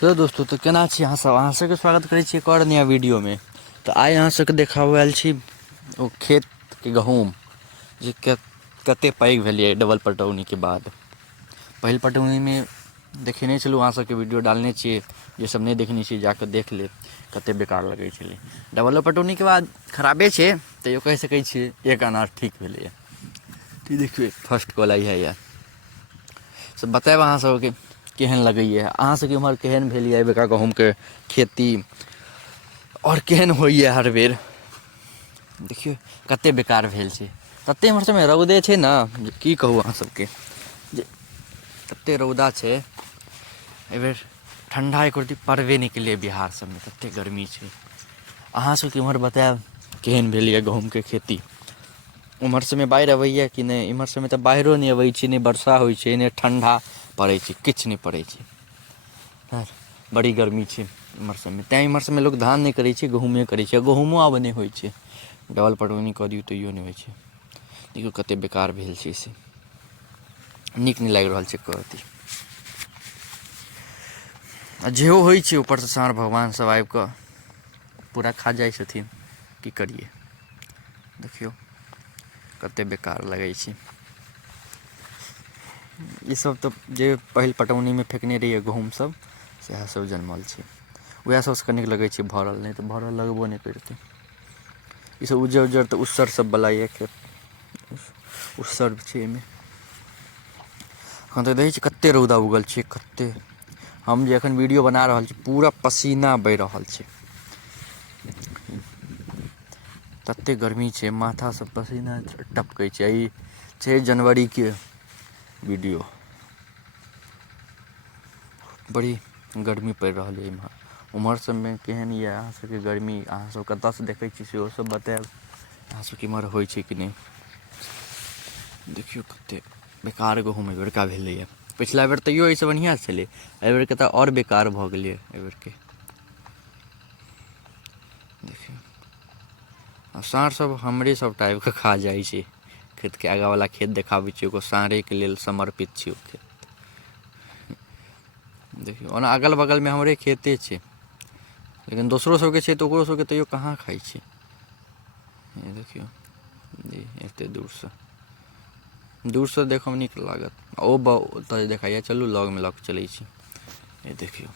तो दोस्तों तो केना छी अहाँ सब? अहाँ सबके स्वागत करै छी एक और नया वीडियो में। तो आइ अहाँ सबके देखाबऽ आयल छी ओ खेत के गहूम जे कते पैघ भेलिए डबल पटौनी के बाद। पहिल पटौनी में देखेने छलहुँ अहाँ सबके वीडियो डालने छियै, जे सब नहीं देखने छियै जाकऽ देख लेब, कते बेकार लगै छलै। डबल पटौनी के बाद खराबे छै, तैयो कहि सकै छियै एक अनार ठीक भेलैए। ई देखियौ फर्स्ट कॉल है सब बतायब अहाँ सबके केहन लगैए, अहाँ सबके उम्हर केहन भेल यऽ एहि बेरका गहूँमके खेती, और केहन होइए हर बेर। देखियौ कते बेकार भेल छै, तते हमर सबमे रौदे छै ने जे की कहू अहाँ सबके, जे तते रौदा छै एहि बेर ठण्डा एको रत्ती पड़बे नहि केलै बिहार सबमे, तते गर्मी छै। अहाँ सबके इम्हर बतायब केहन भेल यऽ गहूँमके खेती। उम्हर सबमे बाढ़ि अबैया कि नहि? इम्हर सबमे तऽ बाढ़िओ नहि अबै छै, नहि वर्षा होइ छै, नहि ठण्डा पड़ै छै, किछु नहि पड़ै छै। बड़ी गर्मी छै इम्हर सबमे, तैँ इम्हर सबमे लोक धान नहि करै छै, गहूँमे करै छै। गहूँमो आब नहि होइ छै, डबल पटौनी कऽ दियौ तैयो नहि होइ छै। देखियौ कतेक बेकार भेल छै से, नीक नहि लागि रहल छै एको रत्ती। आ जेहो होइ छै ऊपरसँ साँढ़ भगवान सब आबि कऽ पूरा खा जाइ छथिन, की करिए। देखियौ कतेक बेकार लगै छै। ईसब तऽ जे पहिल पटौनीमे फेकने रहिए गहूँम सब, सएह सब जनमल छै। वएह सबसँ कनिक लगै छै भरल, नहि तऽ भरल लगबो नहि करितै। ईसब उज्जर उज्जर तऽ उस्सर सब बला यऽ खेत, उस्सर छै एहिमे। हँ तऽ देखै छियै कतेक रौदा उगल छै, कतेक। हम जे एखन वीडियो बना रहल छी पूरा पसीना बहि रहल छै, ततेक गर्मी छै, माथासँ पसीना टपकै छै। ई 6 जनवरीके वीडियो, बड़ी गर्मी पड़ि रहल यऽ एम्हर। ओम्हर सबमे केहन यऽ अहाँ सबके गर्मी, अहाँ सब कतऽसँ देखै छी सेहो सब बतायब। अहाँ सबके इम्हर होइ छै कि नहि? देखियौ कतेक बेकार गहूँम एहि बेरका भेलैए। पिछला बेर तैयो एहिसँ बढ़िआँ छलै, एहि बेरके तऽ आओर बेकार भऽ गेलै एहि बेरके। देखियौ आ साँढ़ सब हमरे सबटा आबि कऽ खा जाइ छै। खेतके आगाँवला खेत देखाबै छी, एगो साँढ़ेके लेल समर्पित छै ओ खेत। देखियौ ओना अगल बगलमे हमरे खेते छै, लेकिन दोसरो सबके छै तऽ ओकरो सबके तैयो कहाँ खाइ छै। देखियौ जी एतेक दूरसँ देखयमे नीक लागत, ओ ओतऽ देखाइए, चलू लगमे लऽ कऽ चलै छी। ई देखियौ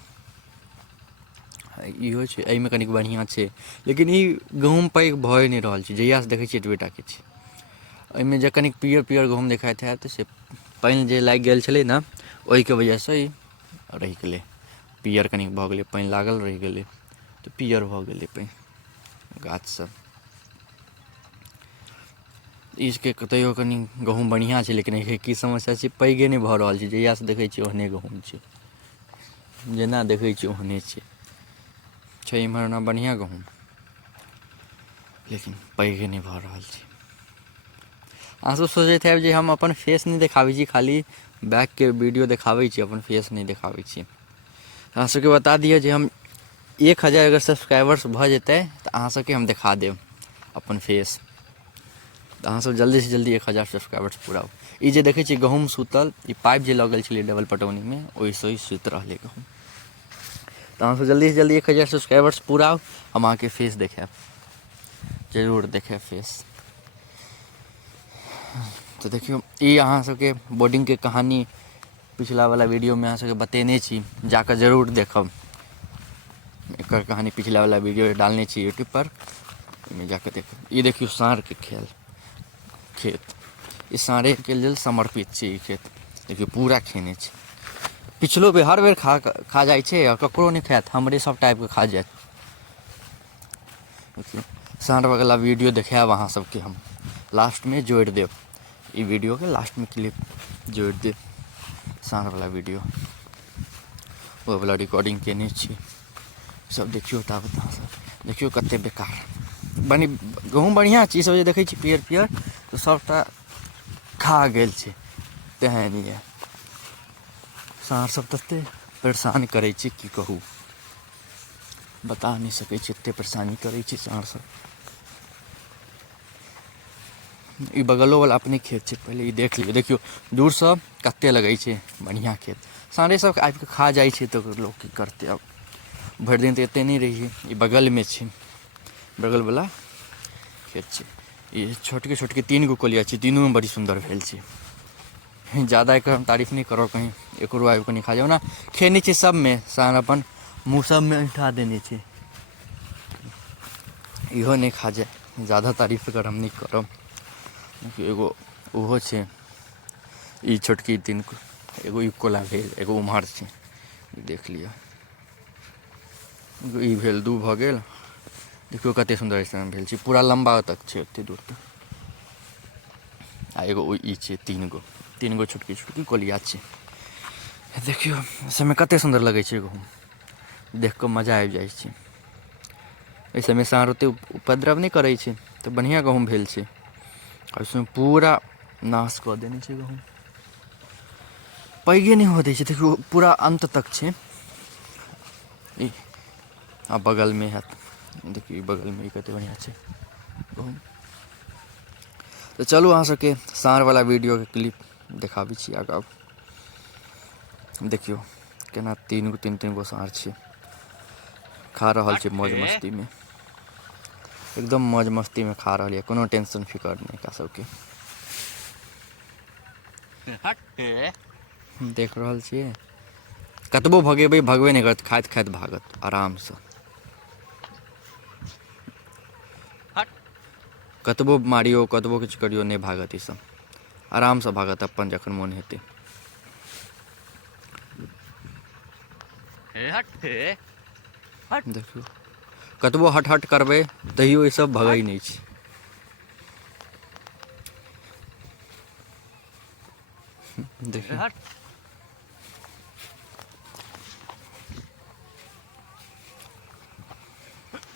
इहो छै, एहिमे कनिक बढ़िआँ छै, लेकिन ई गहूँम पैघ भए नहि रहल छै। जहियासँ देखै छियै एतबेटाके छै। एहिमे जे कनिक पियर पियर गहूँम देखाइत हैत से पानि जे लागि गेल छलै ने, ओहिके वजहसँ ई रहि गेलै पियर, कनिक भऽ गेलै, पानि लागल रहि गेलै तऽ पियर भऽ गेलै पानि गाछसब। ईसके तैयो कनि गहूँम बढ़िआँ छै, लेकिन एहिके की समस्या छै, पैघे नहि भऽ रहल छै। जहियासँ देखै छियै ओहने गहूँम छै, जेना देखै छियै ओहने छै इम्हर ओना बढ़िआँ गहूँम, लेकिन पैघे नहि भऽ रहल छै। अहाँसब सोचैत हैब जे हम अपन फेस नहि देखाबै छी, खाली बैकके वीडियो देखाबै छी, अपन फेस नहि देखाबै छी। अहाँ सबके बता दिअ जे हम 1000 अगर सब्सक्राइबर्स भऽ जेतै तऽ अहाँ सबके हम देखा देब अपन फेस। तऽ अहाँसब जल्दीसँ जल्दी 1000 सब्सक्राइबर्स पुराउ। ई जे देखै छियै गहूँम सुतल, ई पाइप जे लगल छलै डबल पटौनीमे, ओहिसँ ही सुति रहलै गहूँम। तऽ अहाँसब जल्दीसँ जल्दी 1000 सब्सक्राइबर्स पुराउ, हम अहाँके फेस देखायब, जरूर देखायब फेस। तऽ देखियौ ई अहाँ सबके बोर्डिंगके कहानी पिछलावला वीडियोमे अहाँ सबके बतेने छी, जाकऽ जरूर देखब। एकर कहानी पिछलावला वीडियो डालने छी यूट्यूबपर, ओहिमे जाकऽ देखब। ई देखियौ साँढ़के खेत, ई साँढ़ेके लेल समर्पित छै ई खेत। देखियौ पूरा खेने छै, पिछलो बेर हर बेर खा जाइ छै, आओर ककरो नहि खायत, हमरे सबटा आबि कऽ खा जायत। देखियौ साँढ़वला वीडियो देखायब अहाँ सबके हम, लास्टमे जोड़ि देब ई वीडियोके, लास्टमे क्लिप जोड़ि देब साँढ़वला वीडियो, ओहिवला रिकॉर्डिंग कयने छी। सब देखियौ ताबत अहाँसब, देखियौ कतेक बेकार गहूँम बढ़िआँ छै। ईसब जे देखै छी पियर पियर तऽ सबटा खा गेल छै, तेहन यऽ। साँढ़ सब ततेक परेशान करै छै की कहू, बता नहि सकै छी, एतेक परेशानी करै छै साँढ़ सब। ई बगलोवला अपने खेत छै, पहिले ई देख लियौ, देखियौ दूरसँ कतेक लगै छै बढ़िआँ खेत। सारे सब आबि कऽ खा जाइ छै तऽ लोक की करतै अब, भरि दिन तऽ एते नहीं रहिए। ई बगलमे छै, बगलवला खेत छै। ई छोटके छोटके 3 गो कोलिया छै, तीनूमे बड़ी सुन्दर भेल छै। ज़्यादा एकर हम तारीफ नहीं करब, कहीं एकरो आबि कऽ नहीं खा जाओ ना। खेने छै सबमे, सान अपन मुँह सबमे ऐंठा देने छै, इहो नहीं खा जाए। ज़्यादा तारीफ एकर हम नहीं करब। एगो ओहो छै, ई छोटकी 3 गो, एगो ई कोला भेल, एगो उम्हर छै, देख लिअ। ई भेल 2 भऽ गेल। देखियौ कते सुन्दर ऐसन भेल छै, पूरा लम्बा तक छै, ओते दूर तक। आ एगो ई छै 3 गो छोटकी छोटकी कोलिया छै। देखियौ एहि सबमे कते सुन्दर लगै छै गहूँम, देख कऽ मजा आबि जाइ छै। एहि सबमे साँढ़ ओते उपद्रव नहीं करै छै, तऽ बढ़िआँ गहूँम भेल छै। और इसमें पूरा नाश कऽ देने छै गहूँम, पैघे नहीं होअ दै छै। देखियौ पूरा अंत तक छै। ई आ बगलमे हैत, देखियौ ई बगलमे ई कते बढ़िआँ छै गहूँम। तऽ चलू अहाँ सबके साँढ़वला वीडियोके क्लिप देखाबै छी आगाँ। देखियौ केना 3 गो साँढ़ छै, खा रहल छै मौज मस्तीमे, एकदम मौज मस्तीमे खा रहल यऽ, कोनो टेंशन फिकर नहीं एकरा सबके। देख रहल छियै, कतबो भगेबै भगबे नहीं करत, खाइत खाइत भागत आरामसँ। कतबो मारियो, कतबो किछु करियो, नहीं भागत ई सब, आरामसँ भागत अपन जखन मोन हेतै। देखियौ कतबो हट हट करबै तैयो ई सब भगै नहीं छै। देखियौ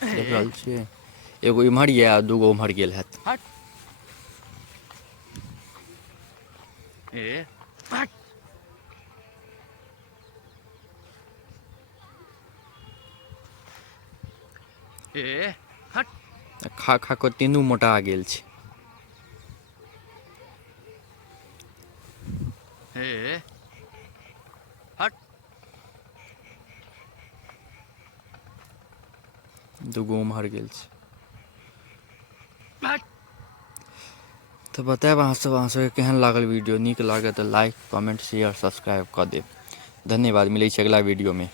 देख रहल छियै, एगो इम्हर यऽ आ 2 गो उम्हर गेल हैत। खा खा कऽ तीनू मोटा गेल छै। दूगो उम्हर गेल छै। तऽ बतायब अहाँ सबके केहन लागल वीडियो, नीक लागत तऽ लाइक कमेंट शेयर सब्सक्राइब कऽ देब। धन्यवाद, मिलै छै अगला वीडियोमे।